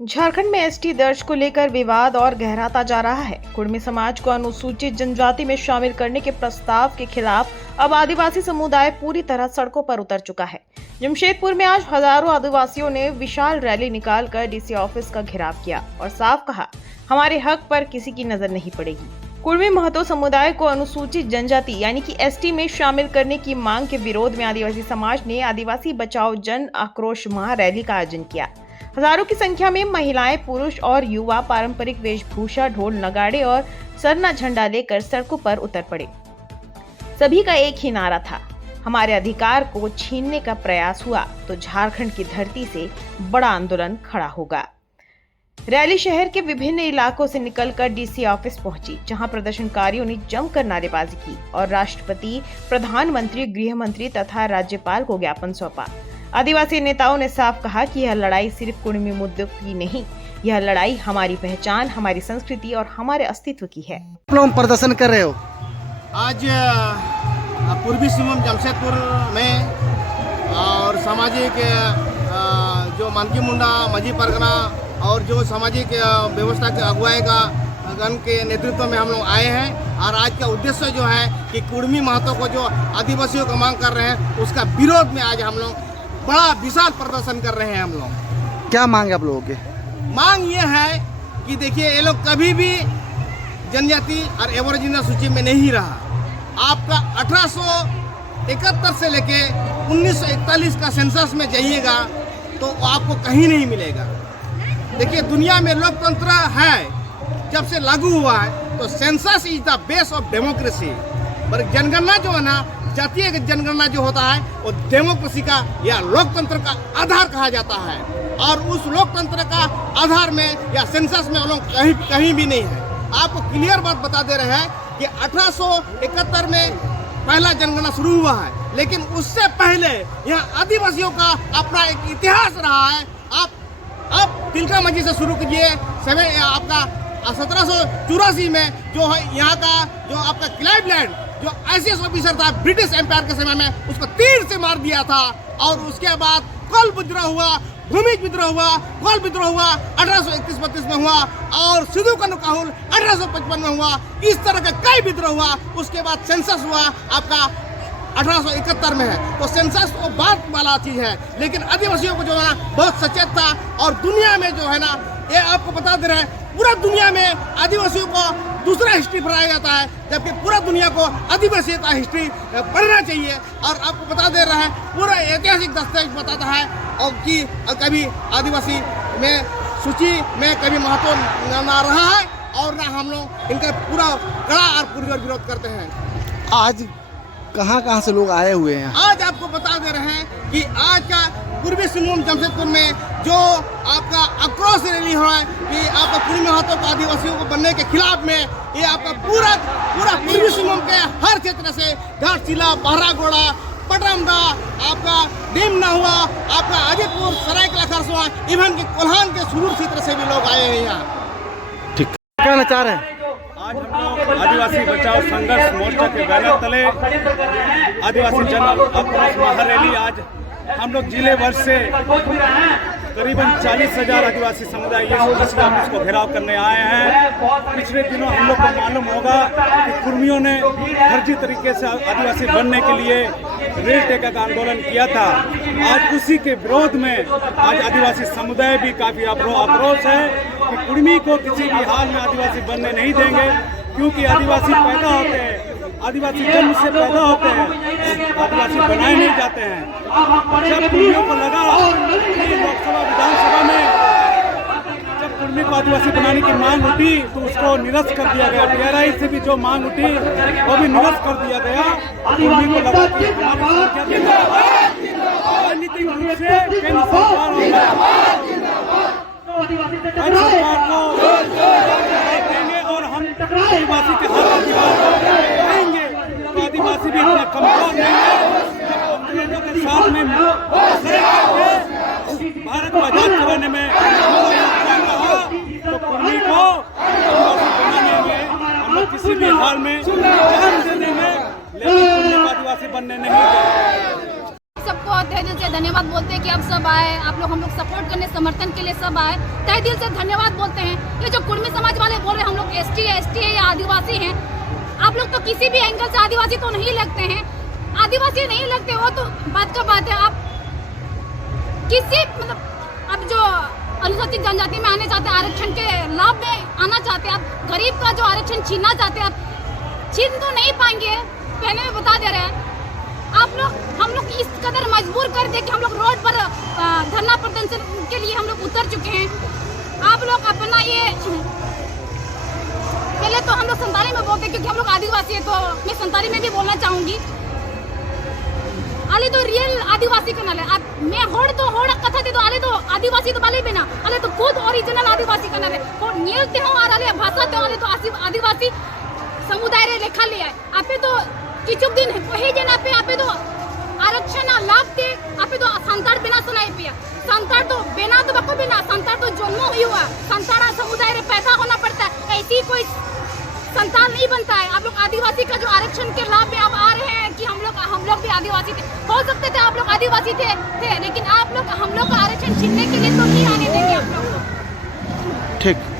झारखंड में एसटी दर्ज को लेकर विवाद और गहराता जा रहा है। कुर्मी समाज को अनुसूचित जनजाति में शामिल करने के प्रस्ताव के खिलाफ अब आदिवासी समुदाय पूरी तरह सड़कों पर उतर चुका है। जमशेदपुर में आज हजारों आदिवासियों ने विशाल रैली निकालकर डीसी ऑफिस का घेराव किया और साफ कहा, हमारे हक पर किसी की नजर नहीं पड़ेगी। कुर्मी महतो समुदाय को अनुसूचित जनजाति यानी कि एसटी में शामिल करने की मांग के विरोध में आदिवासी समाज ने आदिवासी बचाओ जन आक्रोश महारैली का आयोजन किया। हजारों की संख्या में महिलाएं, पुरुष और युवा पारंपरिक वेशभूषा, ढोल नगाड़े और सरना झंडा लेकर सड़कों पर उतर पड़े। सभी का एक ही नारा था, हमारे अधिकार को छीनने का प्रयास हुआ तो झारखंड की धरती से बड़ा आंदोलन खड़ा होगा। रैली शहर के विभिन्न इलाकों से निकलकर डीसी ऑफिस पहुंची, जहां प्रदर्शनकारियों ने जमकर नारेबाजी की और राष्ट्रपति, प्रधानमंत्री, गृह मंत्री तथा राज्यपाल को ज्ञापन सौंपा। आदिवासी नेताओं ने साफ कहा कि यह लड़ाई सिर्फ कुर्मी मुद्दों की नहीं, यह लड़ाई हमारी पहचान, हमारी संस्कृति और हमारे अस्तित्व की है। आप प्रदर्शन कर रहे हो आज पूर्वी सिंहभूम जमशेदपुर में और सामाजिक जो मानकी मुंडा माझी परगना और जो सामाजिक व्यवस्था के अगुवाई का गण के नेतृत्व में हम लोग आए हैं। और आज का उद्देश्य जो है कि कुर्मी महतो को जो आदिवासियों का मांग कर रहे हैं उसका विरोध में आज हम लोग बड़ा विशाल प्रदर्शन कर रहे हैं। हम लोग क्या मांग है आप लोगों की? मांग ये है कि देखिए, ये लोग कभी भी जनजाति और एबोरिजिनल सूची में नहीं रहा। आपका 1871 से लेके 1941 का सेंसस में जाइएगा तो आपको कहीं नहीं मिलेगा। देखिए, दुनिया में लोकतंत्र है, जब से लागू हुआ है तो census is the base of democracy. पर जनगणना जो है ना, जातीय जनगणना जो होता है वो डेमोक्रेसी का या लोकतंत्र का आधार कहा जाता है। और उस लोकतंत्र का आधार में या सेंसस में हम लोग कहीं भी नहीं है। आपको क्लियर बात बता दे रहे हैं कि 1871 में पहला जनगणना शुरू हुआ है, लेकिन उससे पहले यहाँ आदिवासियों का अपना एक इतिहास रहा है। आप तिलका मंझी से शुरू कीजिए, आपका 1784 में जो है यहाँ का जो आपका क्लाइवलैंड जो ICS ऑफिसर था ब्रिटिश एम्पायर के समय में, उसको तीर से मार दिया था। और उसके बाद कोल विद्रोह हुआ, भूमिज विद्रोह हुआ, कोल विद्रोह हुआ 1831-32 में हुआ और सिद्धू कानूकाहुल 1855 में हुआ। इस तरह का कई विद्रोह हुआ। उसके बाद सेंसस हुआ आपका 1871 में है। तो सेंसस तो बात वाला चीज है, लेकिन आदिवासियों को जो है ना बहुत सचेत था। और दुनिया में जो है ना, ये आपको बता दे रहे हैं, पूरा दुनिया में आदिवासियों को दूसरा हिस्ट्री पढ़ाया जाता है, जबकि पूरा दुनिया को आदिवासी का हिस्ट्री पढ़ना चाहिए। और आपको बता दे रहा है, पूरा ऐतिहासिक दस्तावेज बताता है और कि कभी आदिवासी में सूची में कभी महत्व ना रहा है और ना हम लोग इनका पूरा कड़ा और पूरा विरोध करते हैं। आज कहाँ से लोग आए हुए हैं? आज आपको बता दे रहे हैं कि आज का पूर्वी सिंहभूम जमशेदपुर में जो आपका आक्रोश रैली हो रहा है कि आपका कुर्मी महतो को आदिवासियों को बनने के खिलाफ में, ये आपका पूरा पूर्वी सिंहभूम के हर क्षेत्र से घाटशिला, बहरागोड़ा, पटरमदा, आपका डीमना हुआ, आपका अजीतपुर, सरायकला खरसुआ, इवन की कोल्हान के सुदूर क्षेत्र से भी लोग आए हैं यहाँ। ठीक, क्या नचार है? आज हम लोग आदिवासी बचाओ संघर्ष मोर्चा के बैनर तले आदिवासी जन आक्रोश महारैली आज हम लोग जिले भर से करीबन 40,000 आदिवासी समुदाय ऑफिस को घेराव करने आए हैं। पिछले दिनों हम लोग को मालूम होगा कि कुर्मियों ने फर्जी तरीके से आदिवासी बनने के लिए रेल टेका का आंदोलन किया था। आज उसी के विरोध में आज आदिवासी समुदाय भी काफी आक्रोश है कि कुर्मी को किसी भी हाल में आदिवासी बनने नहीं देंगे, क्योंकि आदिवासी पैदा होते हैं, आदिवासी जन्म से पैदा होते हैं, आदिवासी बनाए नहीं जाते हैं। जब कुर्मियों को लगा कि लोकसभा विधानसभा में जब कुर्मी को आदिवासी बनाने की मांग उठी तो उसको निरस्त कर दिया गया। TRI से भी जो मांग उठी वो भी निरस्त कर दिया गया। कुर्मी को लगा कि राजनीतिक रूप से केंद्र सरकार देंगे और हम आदिवासी के हक करेंगे। तो आदिवासी भी इतना कमजोर नहीं है। अंग्रेजों के साथ में भारत को आजाद कराने में तो कुर्मी को बनाने में हम लोग किसी भी हाल में जान दे देंगे, लेकिन कुर्मी को आदिवासी बनने नहीं देंगे। सबको धन्यवाद धन्यवाद बोलते हैं कि अब सब आए, आप लोग हम लोग सपोर्ट करने समर्थन के लिए सब आए, तहे दिल से धन्यवाद बोलते हैं। ये जो कुर्मी समाज वाले बोल रहे हैं हम लोग एसटी है या आदिवासी हैं, आप लोग तो किसी भी एंगल से आदिवासी तो नहीं लगते हैं, आदिवासी नहीं लगते वो तो बात का बात है। आप किसी मतलब अब जो अनुसूचित जनजाति में आने चाहते हैं, आरक्षण के लाभ में आना चाहते हैं, आप गरीब का जो आरक्षण छीनना चाहते हैं, आप छीन तो नहीं पाएंगे, पहले में बता दे रहे हैं। हम लोग इस कदर मजबूर कर दे कि हम लोग रोड पर धरना प्रदर्शन के लिए हम लोग उतर चुके हैं। आप लोग अपना ये पहले तो हम लोग संताली में बोलते हैं क्योंकि हम लोग आदिवासी है, तो मैं संताली में भी बोलना चाहूंगी। आले तो रियल आदिवासी का नाले आप मैं होड़ कथा दे तो आले तो आदिवासी तो बाले बिना आले तो खुद ओरिजिनल आदिवासी का नाले और नियलते हो आले भाषा ते आले तो आदिवासी समुदाय रे लेखा ले आए आपे तो किचुक दिन वही जन आपे तो आरक्षण लाभ दे आपे तो संताड़ बिना सुनाई पिया संताड़ तो बिना तो बको बिना संताड़ तो जन्म हुआ संताड़ा समुदाय रे पैदा होना पड़ता है, ऐसी कोई संतान नहीं बनता है। आप लोग आदिवासी का जो आरक्षण के लाभ में अब आ रहे हैं कि हम लोग भी आदिवासी थे, हो सकते थे आप लोग आदिवासी थे लेकिन हम लोग का आरक्षण छीनने के लिए तो नहीं आने देंगे आप लोग। ठीक।